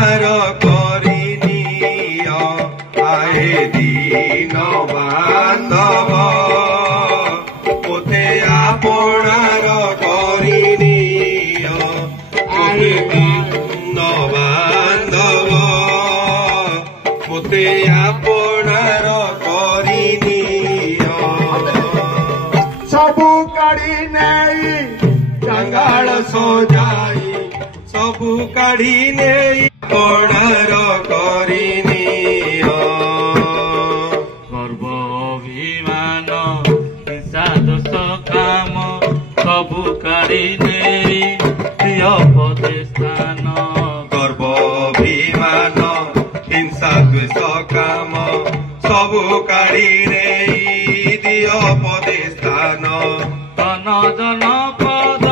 आपणार करिनियो आए दीन बांधव मोते आपणार करिनियो आए दीन बांधव मोते आपणार करिनियो सबु काढ़ी नहीं जंगाल सजाई सबु काढ़ी नहीं आपणार करिनियो गर्व अभिमान हिंसा दोष काम सबु काढ़ी नहीं प्रिय पदे स्थान गर्व अभिमान हिंसा द्वेष काम सबु काढ़ी नहीं दियो पदे स्थान धन जन पद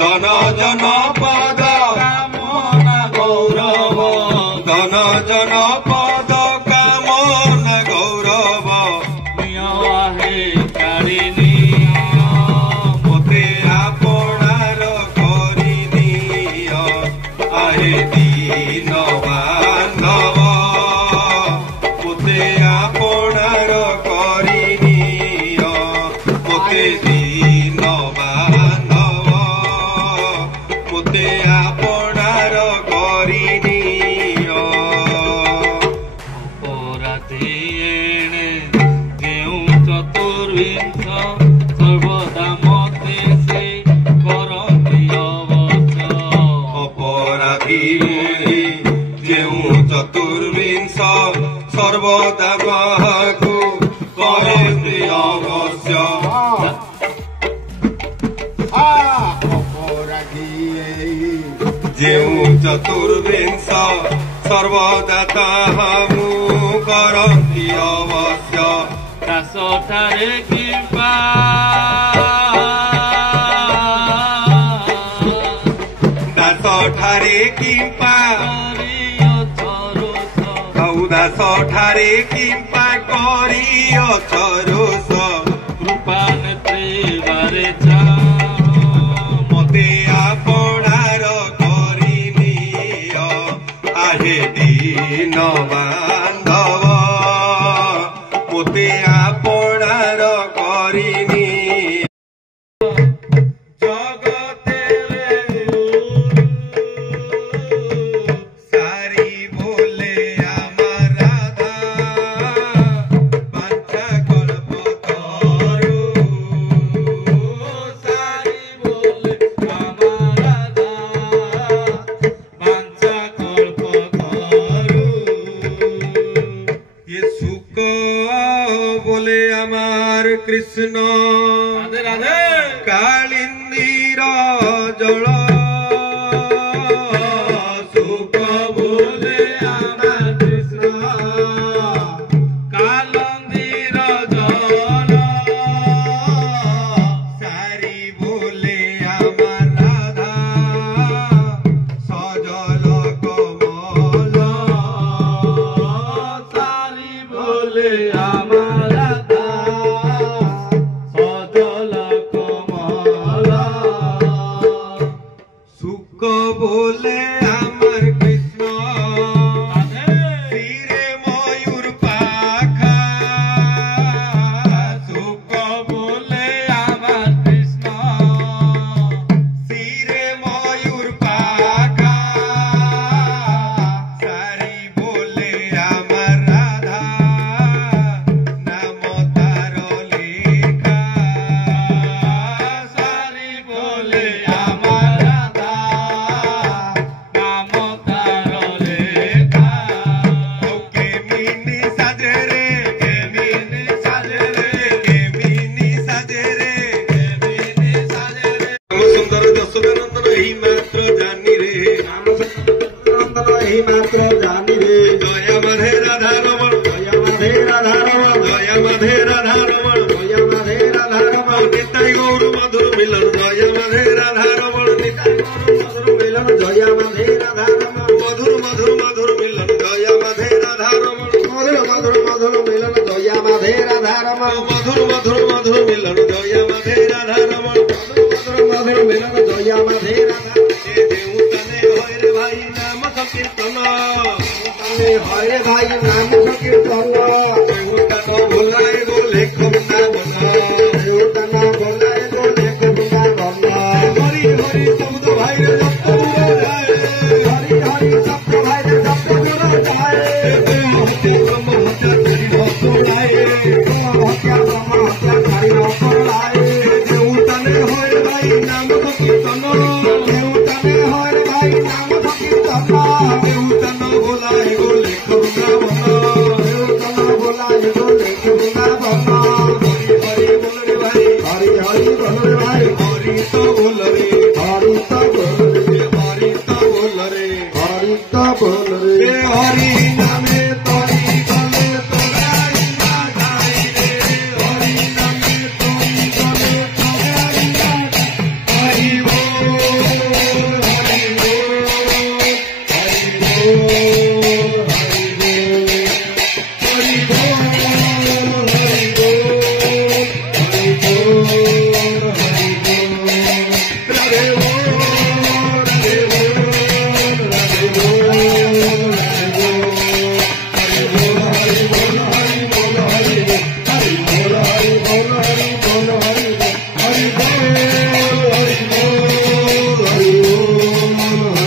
धन जन पद कामना गौरव धन जन पद कामना गौरव निये काढ़िनियो मोते आपणार करिनियो आहे दीन बांधव मोते आपणार करिनियो मोते दीन बांधव मोते आपणार करिनियो अपराधी एणे केउ चतुर्विंश सर्वदा मते से करन्ति अवश्य अपराधी जेउ चतुर्विंश सर्वदा बाहु करन्ति अवश्य जेउ चतुर्विंश सर्वदा ताहु करन्ति अवश्य दासठारे किंपा दासठारे किंपा करियो चरोस दासठारे किंपा करियो चरोस कृपा नेत्री बारे मोते आपणार करिनियो आहे दीन बांधव मोते आपणार करिनियो जगतेरे सारी बोले आमार राधा बांचा कल्प तरु सारी बोले आमार राधा बांचा कल्प करू ये सुख बोले आमार कृष्ण राधे राधे कालिंदीर जल सुख बोले आमार कृष्ण कालंदीर जल सारी बोले आमार राधा सजल कमल सारी बोले आमार राधा सजल कमल सुख बोले आमार कृष्ण सिरे मयूर पाखा सुख बोले आमार कृष्ण सिरे मयूर पाखा सारी बोले आमार राधा नाम तार लेखा सारी बोले आमार राधा नाम तार लेखा केमिनी साजे रे केमिनी साजे रे केमिनी साजे रे केमिनी साजे रे श्याम सुंदर जसोदानंदन एही मात्र जानी रे नंदन ही मात्र जानी रे दया माधे राधा रमण दया माधे राधा रमण दया माधे राधा रमण दया माधे राधा रमण निताई गौर मधुर मिलन दया माधे राधा रमण निताई मधुर मिलन दया माधे राधा रमण मधुर मधुर मधुर मिलन दया माधे राधा रमण मधुर मधुर मधुर मिलन दया माधे राधा रमण मधुर मधुर मधुर मिलन दया माधे राधा रमण मधुर मधुर मिलन মাঝে রাধা দেউতানে হয় রে ভাই নাম সংকীর্তন হয় ভাই নাম সংকীর্তন দেউতান ভোলায় বলে কবিতা বনা দেউতানা বলায় বলে কবিতা বর্ণ হরি হরি শব্দ ভাই রে জপ যায় হরি হরি শব্দ ভাই রে শব্দ যায় হতে ব্রহ্ম হত্যা করি ভক্তরায় হত্যা ব্রহ্ম হত্যা খাই অপরায় দেউতানে হয় ভাই নাম সংকীর্তন দেউতানে হয় ভাই নাম সংকীর্তন দেউতান ভোলায় বলে কবিতা বনা দেউতানা বলায় বলে কবিতা বর্ণ হরি হরি বল রে ভাই হরি হরি বলে ভাই হরি তো বল রে হরি তো বলে হরি তো বল রে হরি তো বলে হে হরি নামে তরি গলে তোরাই না যাই রে হরি নামে তরি গলে তোরাই না হরি বল হরি বল হরি বল হরি বল হরি বল হরি বল হরি বল রাধে বল রাধে বল রাধে বল রাধে বল হরি বল হরি বল হরি বল হরি বল হরি বল হরি বল হরি বল হরি বল হরি বল হরি বল হরি বল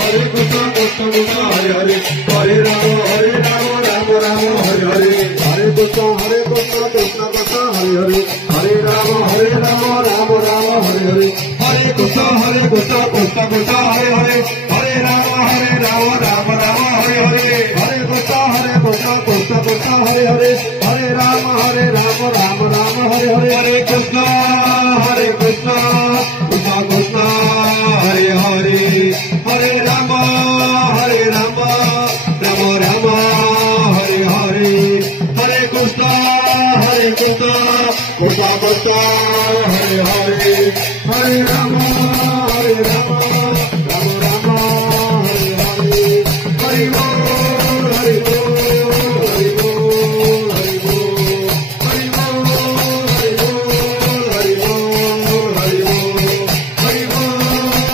হরে কৃষ্ণ কৃষ্ণ কৃষ্ণ হরে হরে হরে রাম রাম রাম হরে হরে हरे कृष्ण कृष्ण कृष्ण हरे हरे हरे राम राम राम हरे हरे हरे कृष्ण कृष्ण कृष्ण हरे हरे हरे राम राम राम हरे हरे हरे कृष्ण कृष्ण कृष्ण हरे हरे हरे राम राम राम हरे हरे हरे कृष्ण कृष्ण कृष्ण हरे हरे हरे राम राम राम हरे हरे हरे कृष्ण कृष्ण हरे हरे हरे राम राम राम हरे हरे हरि बोल हरि बोल हरि बोल हरि बोल हरि बोल हरि बोल हरि बोल हरि बोल हरि बोल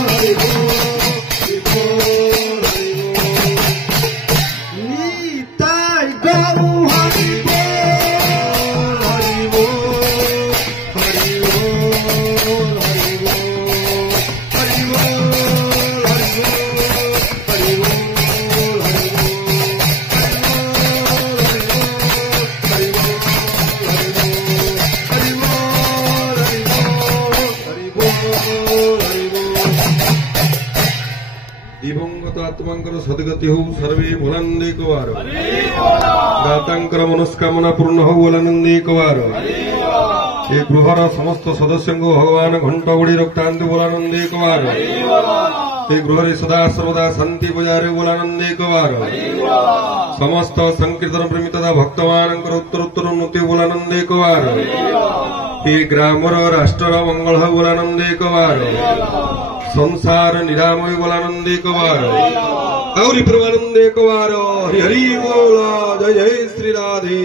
हरि बोल हरि बोल निताय गौ हरि हरि बोल हरि बोल हरि बोल हरि बोल दिवंगत आत्मांकर सद्गति हो सर्वे बोलंदे कुवार दातांकर मनस्कामना पूर्ण हो बोलनंदे कुवार ये गृहर समस्त सदस्य को भगवान घंट गुड़ी रक्तांति बोलानंदे कुवार ये गृह सदा सर्वदा शांति बजारे बोलानंदे कुवार समस्त संकीर्तन प्रेमी तथा भक्तमान उत्तरोत्तर उन्नति बोलानंदे कुवार ये ग्रामर राष्ट्र मंगल बोलानंदे कुवार संसार निरामय बोलानंदे कुवार गौरी परमानंदे कुवार हरि हरि बोला जय जय श्री राधे।